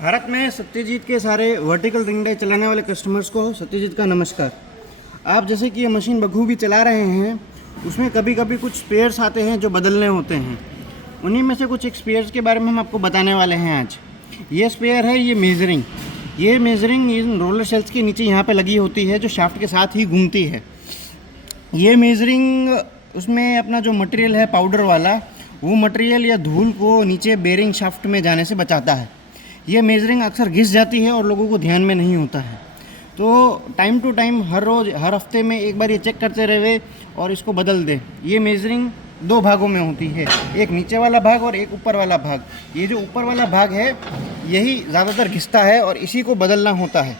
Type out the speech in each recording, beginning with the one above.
भारत में सत्यजीत के सारे वर्टिकल रिंग डाई चलाने वाले कस्टमर्स को सत्यजीत का नमस्कार। आप जैसे कि ये मशीन बखूबी चला रहे हैं, उसमें कभी कभी कुछ स्पेयर्स आते हैं जो बदलने होते हैं। उन्हीं में से कुछ एक स्पेयर्स के बारे में हम आपको बताने वाले हैं आज। ये स्पेयर है ये मेजरिंग इन रोलर शेल्स के नीचे यहाँ पे लगी होती है, जो शाफ्ट के साथ ही घूमती है। ये मेजरिंग उसमें अपना जो मटेरियल है पाउडर वाला, वो मटेरियल या धूल को नीचे बेरिंग शाफ्ट में जाने से बचाता है। ये मेजरिंग अक्सर घिस जाती है और लोगों को ध्यान में नहीं होता है, तो टाइम टू टाइम हर रोज़ हर हफ्ते में एक बार ये चेक करते रहे और इसको बदल दें। ये मेजरिंग दो भागों में होती है, एक नीचे वाला भाग और एक ऊपर वाला भाग। ये जो ऊपर वाला भाग है यही ज़्यादातर घिसता है और इसी को बदलना होता है।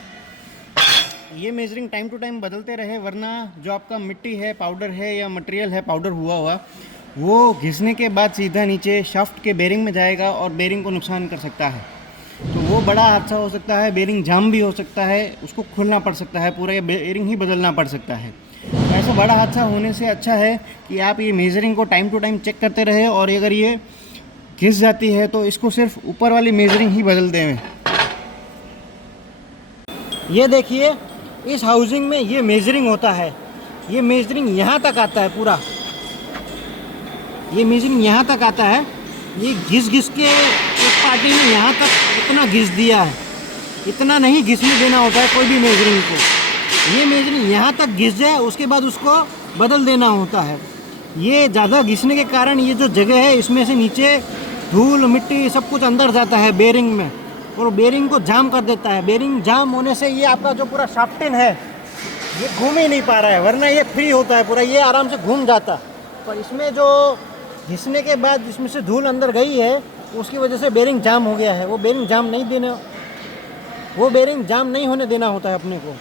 ये मेजरिंग टाइम टू टाइम बदलते रहे, वरना जो आपका मिट्टी है, पाउडर है या मटेरियल है पाउडर हुआ वो घिसने के बाद सीधा नीचे शाफ्ट के बेरिंग में जाएगा और बेरिंग को नुकसान कर सकता है। तो वो बड़ा हादसा हो सकता है, बेरिंग जाम भी हो सकता है, उसको खोलना पड़ सकता है, पूरा ये बेरिंग ही बदलना पड़ सकता है। तो ऐसा बड़ा हादसा होने से अच्छा है कि आप ये मेजरिंग को टाइम टू टाइम चेक करते रहे, और अगर ये घिस जाती है तो इसको सिर्फ ऊपर वाली मेजरिंग ही बदल दें। ये देखिए, इस हाउसिंग में ये मेजरिंग होता है। ये मेजरिंग यहाँ तक आता है, पूरा ये मेजरिंग यहाँ तक आता है। ये घिस के एक पार्टी ने यहाँ तक इतना घिस दिया है। इतना नहीं घिसने देना होता है कोई भी मेजरिंग को। ये मेजरिंग यहाँ तक घिस जाए, उसके बाद उसको बदल देना होता है। ये ज़्यादा घिसने के कारण ये जो जगह है इसमें से नीचे धूल मिट्टी सब कुछ अंदर जाता है बेरिंग में, और बेरिंग को जाम कर देता है। बेरिंग जाम होने से ये आपका जो पूरा शाफ्टिन है ये घूम ही नहीं पा रहा है, वरना ये फ्री होता है पूरा, ये आराम से घूम जाता। पर इसमें जो घिसने के बाद इसमें से धूल अंदर गई है, उसकी वजह से बेरिंग जाम हो गया है। वो बेरिंग जाम नहीं होने देना होता है अपने को।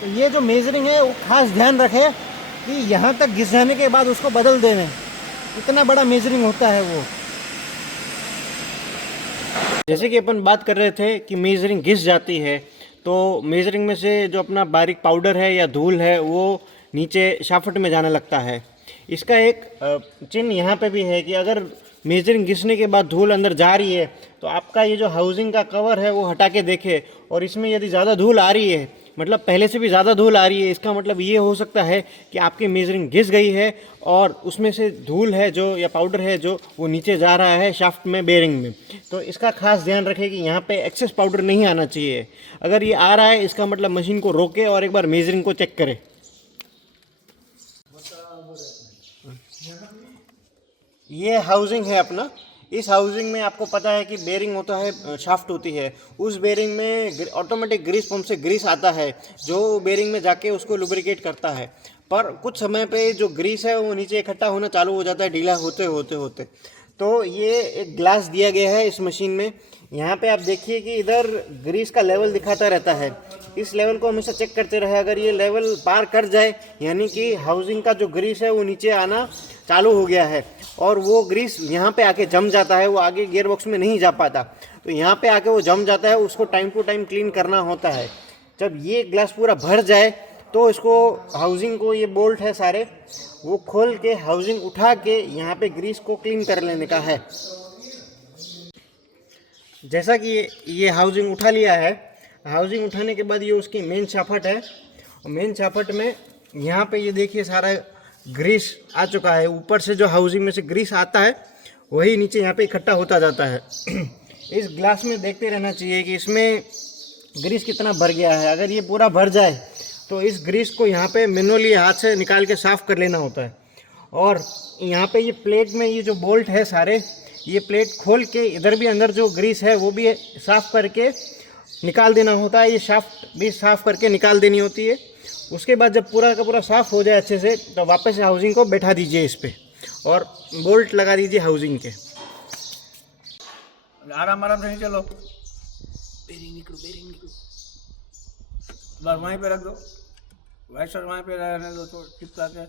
तो ये जो मेजरिंग है वो खास ध्यान रखे कि यहाँ तक घिस जाने के बाद उसको बदल देना। इतना बड़ा मेजरिंग होता है वो। जैसे कि अपन बात कर रहे थे कि मेजरिंग घिस जाती है, तो मेजरिंग में से जो अपना बारीक पाउडर है या धूल है वो नीचे शाफ्ट में जाने लगता है। इसका एक चिन्ह यहाँ पे भी है कि अगर मेजरिंग घिसने के बाद धूल अंदर जा रही है तो आपका ये जो हाउसिंग का कवर है वो हटा के देखे, और इसमें यदि ज़्यादा धूल आ रही है, मतलब पहले से भी ज़्यादा धूल आ रही है, इसका मतलब ये हो सकता है कि आपकी मेजरिंग घिस गई है और उसमें से धूल है जो या पाउडर है जो वो नीचे जा रहा है शाफ्ट में बेरिंग में। तो इसका खास ध्यान रखें कि यहाँ पे एक्सेस पाउडर नहीं आना चाहिए। अगर ये आ रहा है इसका मतलब मशीन को रोके और एक बार मेजरिंग को चेक करें। ये हाउसिंग है अपना। इस हाउसिंग में आपको पता है कि बेरिंग होता है, शाफ्ट होती है। उस बेरिंग में ऑटोमेटिक ग्रीस पंप से ग्रीस आता है जो बेरिंग में जाके उसको लुब्रिकेट करता है। पर कुछ समय पे जो ग्रीस है वो नीचे इकट्ठा होना चालू हो जाता है, ढीला होते। तो ये एक ग्लास दिया गया है इस मशीन में। यहाँ पे आप देखिए कि इधर ग्रीस का लेवल दिखाता रहता है। इस लेवल को हमेशा चेक करते रहे। अगर ये लेवल पार कर जाए, यानी कि हाउसिंग का जो ग्रीस है वो नीचे आना चालू हो गया है और वो ग्रीस यहाँ पे आके जम जाता है, वो आगे गियर बॉक्स में नहीं जा पाता, तो यहाँ पे आके वो जम जाता है। उसको टाइम टू टाइम क्लीन करना होता है। जब ये ग्लास पूरा भर जाए तो इसको हाउसिंग को, ये बोल्ट है सारे, वो खोल के हाउसिंग उठा के यहाँ पे ग्रीस को क्लीन कर लेने का है। जैसा कि ये हाउसिंग उठा लिया है, हाउसिंग उठाने के बाद ये उसकी मेन शाफ्ट है, और मेन शाफ्ट में यहाँ पे ये देखिए सारा ग्रीस आ चुका है। ऊपर से जो हाउसिंग में से ग्रीस आता है वही नीचे यहाँ पे इकट्ठा होता जाता है। इस ग्लास में देखते रहना चाहिए कि इसमें ग्रीस कितना भर गया है। अगर ये पूरा भर जाए तो इस ग्रीस को यहाँ पे मैनुअली हाथ से निकाल के साफ़ कर लेना होता है। और यहाँ पे ये प्लेट में ये जो बोल्ट है सारे, ये प्लेट खोल के इधर भी अंदर जो ग्रीस है वो भी साफ़ करके निकाल देना होता है। ये शाफ्ट भी साफ़ करके निकाल देनी होती है। उसके बाद जब पूरा का पूरा साफ़ हो जाए अच्छे से, तो वापस हाउसिंग को बैठा दीजिए इस पे और बोल्ट लगा दीजिए हाउसिंग के। आराम से नहीं चलो, बेरिंग निकलो, बस वहीं पे रख दो, वैसे वहीं पे रहने दो तो चिपका के।